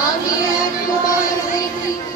আমি এক তোমায় দেখি